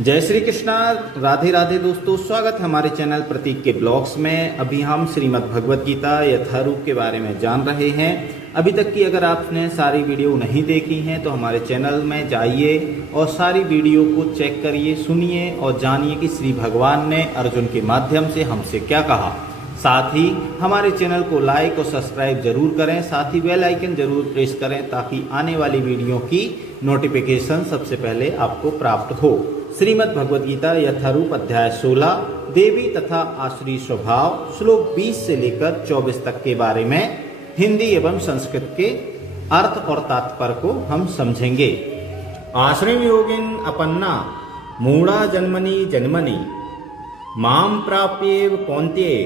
जय श्री कृष्णा, राधे राधे दोस्तों। स्वागत है हमारे चैनल प्रतीक के ब्लॉग्स में। अभी हम श्रीमद् भगवत गीता यथारूप के बारे में जान रहे हैं। अभी तक की अगर आपने सारी वीडियो नहीं देखी हैं तो हमारे चैनल में जाइए और सारी वीडियो को चेक करिए, सुनिए और जानिए कि श्री भगवान ने अर्जुन के माध्यम से हमसे क्या कहा। साथ ही हमारे चैनल को लाइक और सब्सक्राइब जरूर करें, साथ ही बेल आइकन जरूर प्रेस करें ताकि आने वाली वीडियो की नोटिफिकेशन सबसे पहले आपको प्राप्त हो। श्रीमद् भगवत गीता यथारूप अध्याय 16 देवी तथा आसुरी स्वभाव, श्लोक 20 से लेकर 24 तक के बारे में हिंदी एवं संस्कृत के अर्थ और तात्पर्य को हम समझेंगे। आश्रम योगिन अपन्ना मूढ़ा जन्मनि जन्मनि माम प्राप्येव कौन्तेय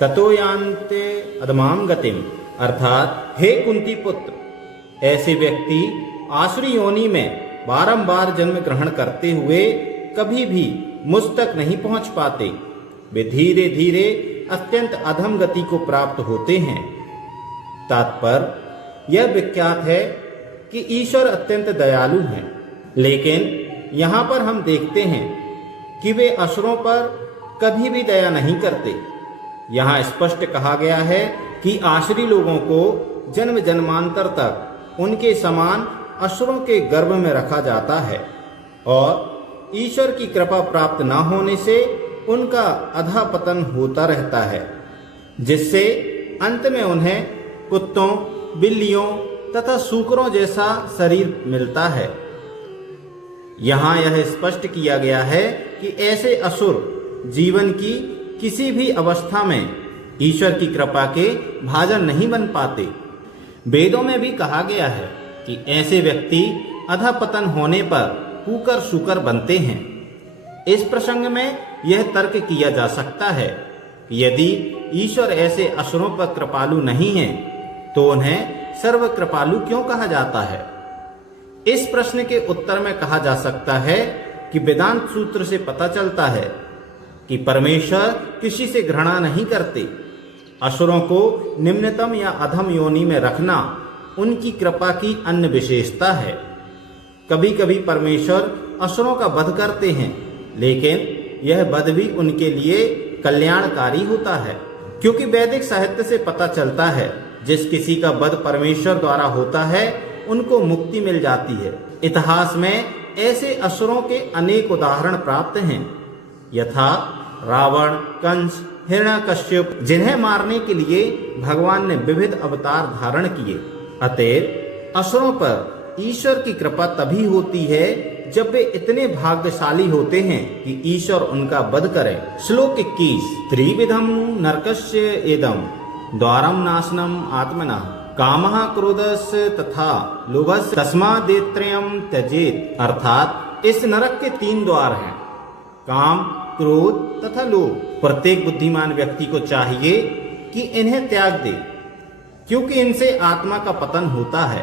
ततो यान्ते अधमाम गतिम। अर्थात हे कुंती पुत्र, ऐसे व्यक्ति आसुरी योनि में बारंबार जन्म ग्रहण करते हुए कभी भी मुझ तक नहीं पहुंच पाते। वे धीरे धीरे अत्यंत अधम गति को प्राप्त होते हैं। तात्पर्य यह विख्यात है कि ईश्वर अत्यंत दयालु हैं, लेकिन यहाँ पर हम देखते हैं कि वे असुरों पर कभी भी दया नहीं करते। यहाँ स्पष्ट कहा गया है कि आसुरी लोगों को जन्म जन्मांतर तक उनके समान असुरों के गर्भ में रखा जाता है और ईश्वर की कृपा प्राप्त न होने से उनका अधःपतन होता रहता है, जिससे अंत में उन्हें कुत्तों, बिल्लियों तथा सूकरों जैसा शरीर मिलता है। यहाँ यह स्पष्ट किया गया है कि ऐसे असुर जीवन की किसी भी अवस्था में ईश्वर की कृपा के भाजन नहीं बन पाते। वेदों में भी कहा गया है कि ऐसे व्यक्ति अधःपतन होने पर कुकर शुकर बनते हैं। इस प्रसंग में यह तर्क किया जा सकता है कि यदि ईश्वर ऐसे असुरों पर कृपालु नहीं है तो उन्हें सर्व कृपालु क्यों कहा जाता है। इस प्रश्न के उत्तर में कहा जा सकता है कि वेदांत सूत्र से पता चलता है कि परमेश्वर किसी से घृणा नहीं करते। असुरों को निम्नतम या अधम योनि में रखना उनकी कृपा की अन्य विशेषता है। कभी कभी परमेश्वर असुरों का वध करते हैं, लेकिन यह वध भी उनके लिए कल्याणकारी होता है, क्योंकि वैदिक साहित्य से पता चलता है जिस किसी का वध परमेश्वर द्वारा होता है उनको मुक्ति मिल जाती है। इतिहास में ऐसे असुरों के अनेक उदाहरण प्राप्त हैं, यथा रावण, कंस, हिरण्यकश्यप, जिन्हें मारने के लिए भगवान ने विविध अवतार धारण किए। अतएव असुरों पर ईश्वर की कृपा तभी होती है जब वे इतने भाग्यशाली होते हैं कि ईश्वर उनका वध करे। श्लोक 21 त्रिविधम नरकस्य एदम द्वारम नाशनम आत्मना कामः क्रोधस्य तथा लोभस्य तस्मादेत्रयम् त्यजेत। अर्थात इस नरक के 3 द्वार हैं, काम, क्रोध तथा लोभ। प्रत्येक बुद्धिमान व्यक्ति को चाहिए कि इन्हें त्याग दे, क्योंकि इनसे आत्मा का पतन होता है।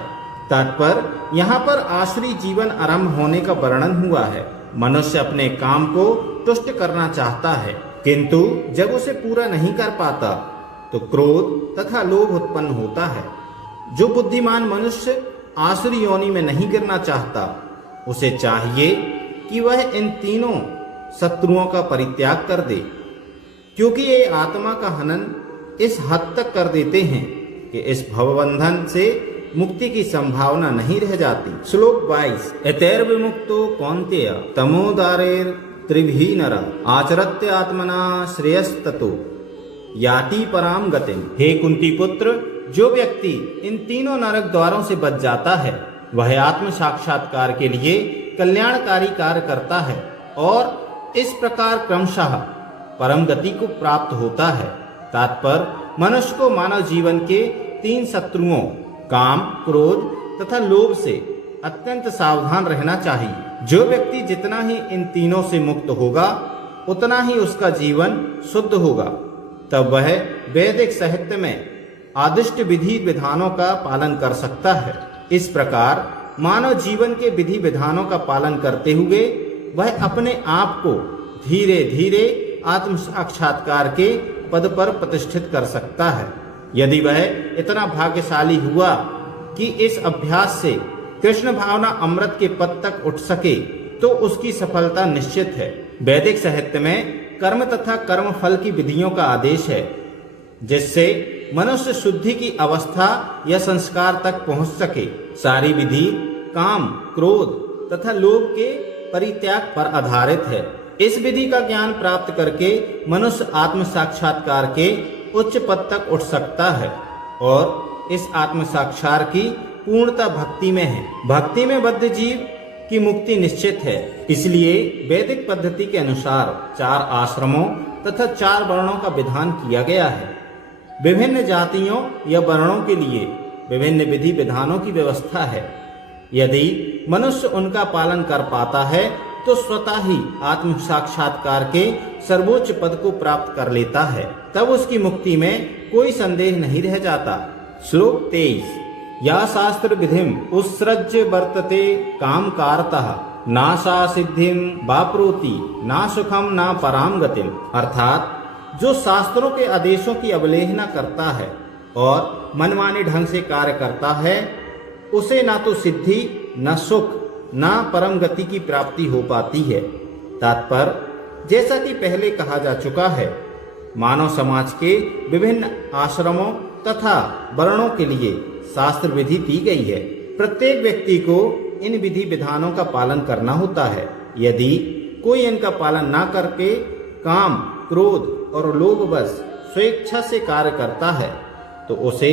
तात्पर्य यहाँ पर आसुरी जीवन आरंभ होने का वर्णन हुआ है। मनुष्य अपने काम को तुष्ट करना चाहता है, किंतु जब उसे पूरा नहीं कर पाता तो क्रोध तथा लोभ उत्पन्न होता है। जो बुद्धिमान मनुष्य आसुरी योनि में नहीं गिरना चाहता, उसे चाहिए कि वह इन तीनों शत्रुओं का परित्याग कर दे, क्योंकि ये आत्मा का हनन इस हद तक कर देते हैं कि इस भवबंधन से मुक्ति की संभावना नहीं रह जाती। श्लोक 22 एतैर विमुक्तो कौन्तेय तमोदारेर त्रिभिः नर आचरत्य आत्मना श्रेयस्ततो याति पराम गतिम। हे कुंती पुत्र, जो व्यक्ति इन तीनों नरक द्वारों से बच जाता है वह आत्म साक्षात्कार के लिए कल्याणकारी कार्य करता है और इस प्रकार क्रमशः परम गति को प्राप्त होता है। तात्पर्य मनुष्य को मानव जीवन के 3 शत्रुओं काम, क्रोध तथा लोभ से अत्यंत सावधान रहना चाहिए। जो व्यक्ति जितना ही इन तीनों से मुक्त होगा उतना ही उसका जीवन शुद्ध होगा। तब वह वैदिक साहित्य में आदिष्ट विधि विधानों का पालन कर सकता है। इस प्रकार मानव जीवन के विधि विधानों का पालन करते हुए वह अपने आप को धीरे धीरे आत्म साक्षात्कार के पद पर प्रतिष्ठित कर सकता है। यदि वह इतना भाग्यशाली हुआ कि इस अभ्यास से कृष्ण भावना अमृत के पद तक उठ सके तो उसकी सफलता निश्चित है। वैदिक साहित्य में कर्म तथा कर्म फल की विधियों का आदेश है, जिससे मनुष्य शुद्धि की अवस्था या संस्कार तक पहुंच सके। सारी विधि काम, क्रोध तथा लोभ के परित्याग पर आधारित है। इस विधि का ज्ञान प्राप्त करके मनुष्य आत्म साक्षात्कार के उच्च पद तक उठ सकता है और इस आत्म साक्षात्कार की पूर्णता भक्ति में है। भक्ति में बद्ध जीव की मुक्ति निश्चित है। इसलिए वैदिक पद्धति के अनुसार 4 आश्रमों तथा 4 वर्णों का विधान किया गया है। विभिन्न जातियों या वर्णों के लिए विभिन्न विधि विधानों की व्यवस्था है। यदि मनुष्य उनका पालन कर पाता है तो स्वतः ही आत्म साक्षात्कार के सर्वोच्च पद को प्राप्त कर लेता है। तब उसकी मुक्ति में कोई संदेह नहीं रह जाता। श्लोक 23। या शास्त्र विधिम उत्सृज्य वर्तते काम कारतः ना सा सिद्धिम वाप्नोति ना सुखम ना पराम गतिम। अर्थात जो शास्त्रों के आदेशों की अवहेलना करता है और मनमाने ढंग से कार्य करता है, उसे ना तो सिद्धि, न सुख, न परम गति की प्राप्ति हो पाती है। तात्पर्य जैसा कि पहले कहा जा चुका है, मानव समाज के विभिन्न आश्रमों तथा वर्णों के लिए शास्त्र विधि दी गई है। प्रत्येक व्यक्ति को इन विधि विधानों का पालन करना होता है। यदि कोई इनका पालन ना करके काम, क्रोध और लोभवश स्वेच्छा से कार्य करता है तो उसे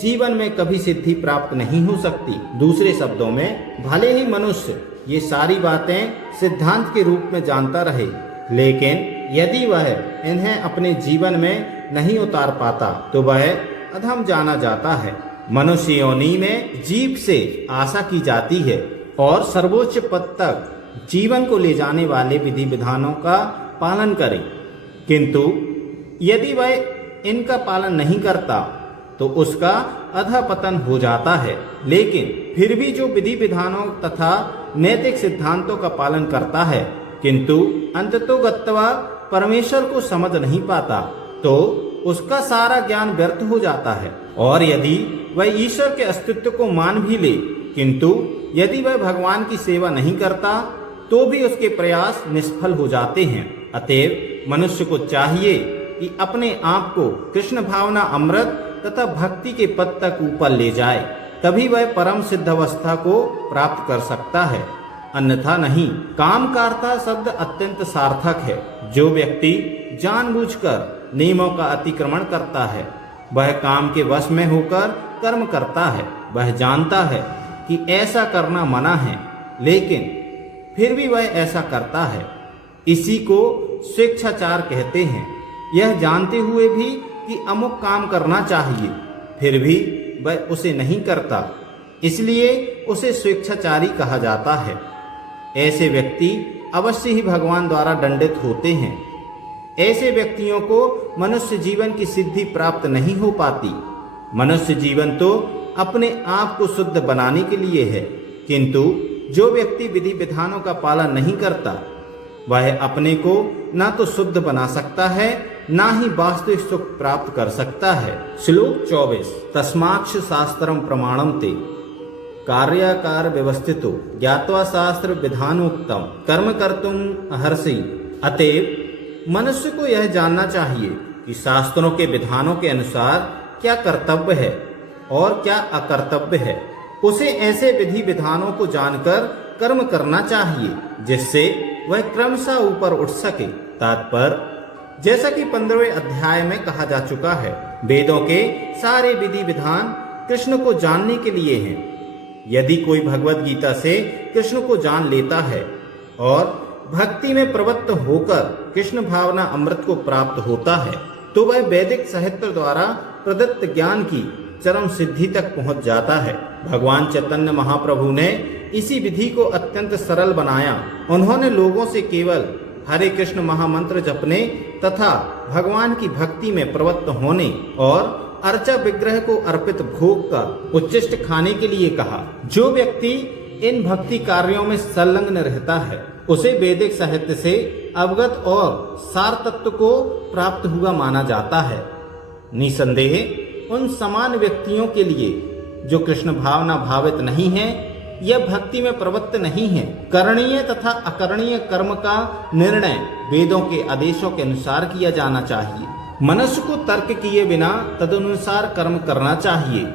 जीवन में कभी सिद्धि प्राप्त नहीं हो सकती। दूसरे शब्दों में, भले ही मनुष्य ये सारी बातें सिद्धांत के रूप में जानता रहे, लेकिन यदि वह इन्हें अपने जीवन में नहीं उतार पाता तो वह अधम जाना जाता है। मनुष्य योनि में जीव से आशा की जाती है और सर्वोच्च पद तक जीवन को ले जाने वाले विधि विधानों का पालन करे, किंतु यदि वह इनका पालन नहीं करता तो उसका अधःपतन हो जाता है। लेकिन फिर भी जो विधि विधानों तथा नैतिक सिद्धांतों का पालन करता है किंतु अंततोगत्वा परमेश्वर को समझ नहीं पाता, तो उसका सारा ज्ञान व्यर्थ हो जाता है। और यदि वह ईश्वर के अस्तित्व को मान भी ले, किंतु यदि वह भगवान की सेवा नहीं करता तो भी उसके प्रयास निष्फल हो जाते हैं। अतएव मनुष्य को चाहिए कि अपने आप को कृष्ण भावना अमृत तथा भक्ति के पद तक ऊपर ले जाए, तभी वह परम सिद्ध अवस्था को प्राप्त कर सकता है, अन्यथा नहीं। काम कारता शब्द अत्यंत सार्थक है। जो व्यक्ति जानबूझकर नियमों का अतिक्रमण करता है, वह काम के वश में होकर कर्म करता है। वह जानता है कि ऐसा करना मना है, लेकिन फिर भी वह ऐसा करता है। इसी को स्वेच्छाचार कहते हैं। यह जानते हुए भी कि अमुक काम करना चाहिए, फिर भी वह उसे नहीं करता, इसलिए उसे स्वेच्छाचारी कहा जाता है। ऐसे व्यक्ति अवश्य ही भगवान द्वारा दंडित होते हैं। ऐसे व्यक्तियों को मनुष्य जीवन की सिद्धि प्राप्त नहीं हो पाती। मनुष्य जीवन तो अपने आप को शुद्ध बनाने के लिए है, किंतु जो व्यक्ति विधि विधानों का पालन नहीं करता, वह अपने को ना तो शुद्ध बना सकता है, ना ही वास्तविक सुख प्राप्त कर सकता है। श्लोक 24। तस्माच्च शास्त्रम प्रमाणम ते कार्याकार व्यवस्थितो ज्ञात्वा शास्त्र विधानोक्तम कर्म कर्तुम अर्हसि। अतएव मनुष्य को यह जानना चाहिए कि शास्त्रों के विधानों के अनुसार क्या कर्तव्य है और क्या अकर्तव्य है। उसे ऐसे विधि विधानों को जानकर कर्म करना चाहिए, जिससे वह क्रमशः ऊपर उठ सके। तात्पर्य जैसा कि 15वें अध्याय में कहा जा चुका है, वेदों के सारे विधि विधान कृष्ण को जानने के लिए हैं। यदि कोई भगवत गीता से कृष्ण को जान लेता है और भक्ति में प्रवृत्त होकर कृष्ण भावना अमृत को प्राप्त होता है, तो वह वैदिक साहित्य द्वारा प्रदत्त ज्ञान की चरम सिद्धि तक पहुंच जाता है। भगवान चैतन्य महाप्रभु ने इसी विधि को अत्यंत सरल बनाया। उन्होंने लोगों से केवल हरे कृष्ण महामंत्र जपने तथा भगवान की भक्ति में प्रवृत्त होने और अर्चा विग्रह को अर्पित भोग का उच्चिष्ट खाने के लिए कहा। जो व्यक्ति इन भक्ति कार्यों में संलग्न रहता है, उसे वैदिक साहित्य से अवगत और सार तत्व को प्राप्त हुआ माना जाता है। निसंदेह उन समान व्यक्तियों के लिए जो कृष्ण भावना भावित नहीं है, यह भक्ति में प्रवृत्त नहीं है। करणीय तथा अकरणीय कर्म का निर्णय वेदों के आदेशों के अनुसार किया जाना चाहिए। मनुष्य को तर्क किए बिना तदनुसार कर्म करना चाहिए।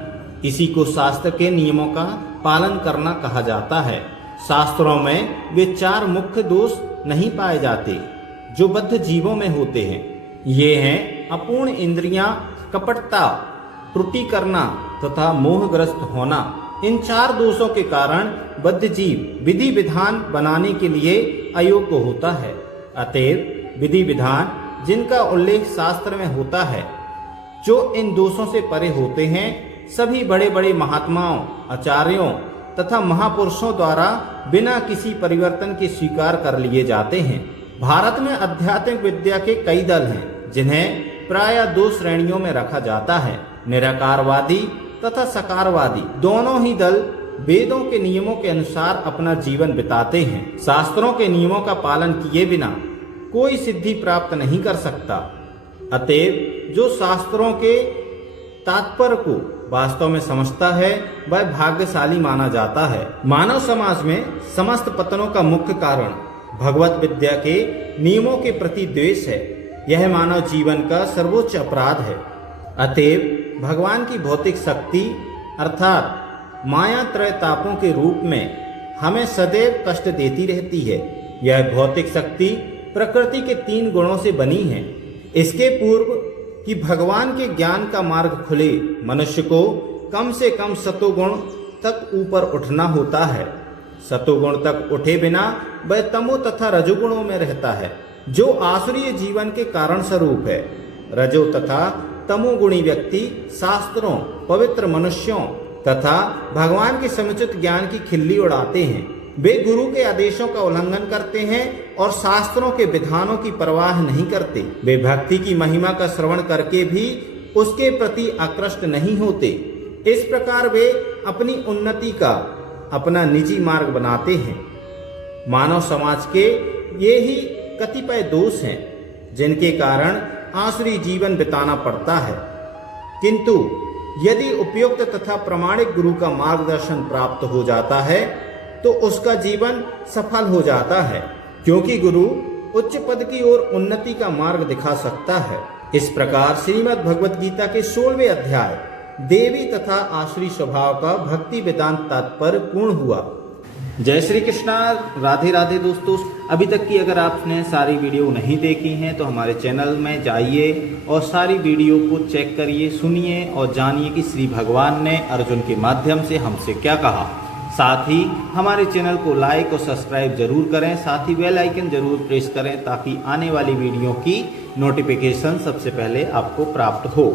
इसी को शास्त्र के नियमों का पालन करना कहा जाता है। शास्त्रों में वे 4 मुख्य दोष नहीं पाए जाते जो बद्ध जीवों में होते हैं। ये हैं अपूर्ण इंद्रियां, कपटता, त्रुटि करना तथा मोहग्रस्त होना। इन 4 दोषों के कारण बद्ध जीव विधि विधान बनाने के लिए अयोग्य होता है। अतएव विधि विधान जिनका उल्लेख शास्त्र में होता है, जो इन दोषों से परे होते हैं, सभी बड़े बड़े महात्माओं, आचार्यों तथा महापुरुषों द्वारा बिना किसी परिवर्तन के स्वीकार कर लिए जाते हैं। भारत में आध्यात्मिक विद्या के कई दल हैं जिन्हें प्रायः 2 श्रेणियों में रखा जाता है। निराकारवादी तथा सकारवादी दोनों ही दल वेदों के नियमों के अनुसार अपना जीवन बिताते हैं। शास्त्रों के नियमों का पालन किए बिना कोई सिद्धि प्राप्त नहीं कर सकता। अतएव जो शास्त्रों के तात्पर्य को वास्तव में समझता है वह भाग्यशाली माना जाता है। मानव समाज में समस्त पतनों का मुख्य कारण भगवत विद्या के नियमों के प्रति द्वेष है। यह मानव जीवन का सर्वोच्च अपराध है। अतएव भगवान की भौतिक शक्ति अर्थात माया त्रय तापों के रूप में हमें सदैव कष्ट देती रहती है। यह भौतिक शक्ति प्रकृति के 3 गुणों से बनी है। इसके पूर्व कि भगवान के ज्ञान का मार्ग खुले, मनुष्य को कम से कम सतोगुण तक ऊपर उठना होता है। सतोगुण तक उठे बिना वह तमो तथा रजोगुणों में रहता है, जो आसुरीय जीवन के कारण स्वरूप है। रजो तथा तमोगुणी व्यक्ति शास्त्रों, पवित्र मनुष्यों तथा भगवान के समुचित ज्ञान की खिल्ली उड़ाते हैं। वे गुरु के आदेशों का उल्लंघन करते हैं और शास्त्रों के विधानों की परवाह नहीं करते। वे भक्ति की महिमा का श्रवण करके भी उसके प्रति आकृष्ट नहीं होते। इस प्रकार वे अपनी उन्नति का अपना निजी मार्ग बनाते हैं। मानव समाज के ये ही कतिपय दोष हैं जिनके कारण आसुरी जीवन बिताना पड़ता है। किंतु यदि उपयुक्त तथा प्रामाणिक गुरु का मार्गदर्शन प्राप्त हो जाता है तो उसका जीवन सफल हो जाता है, क्योंकि गुरु उच्च पद की ओर उन्नति का मार्ग दिखा सकता है। इस प्रकार श्रीमद् भगवत गीता के 16वें अध्याय देवी तथा आसुरी स्वभाव का भक्ति वेदांत तात्पर्य पूर्ण हुआ। जय श्री कृष्णा, राधे राधे दोस्तों। अभी तक की अगर आपने सारी वीडियो नहीं देखी हैं तो हमारे चैनल में जाइए और सारी वीडियो को चेक करिए, सुनिए और जानिए कि श्री भगवान ने अर्जुन के माध्यम से हमसे क्या कहा। साथ ही हमारे चैनल को लाइक और सब्सक्राइब जरूर करें, साथ ही बेल आइकन जरूर प्रेस करें ताकि आने वाली वीडियो की नोटिफिकेशन सबसे पहले आपको प्राप्त हो।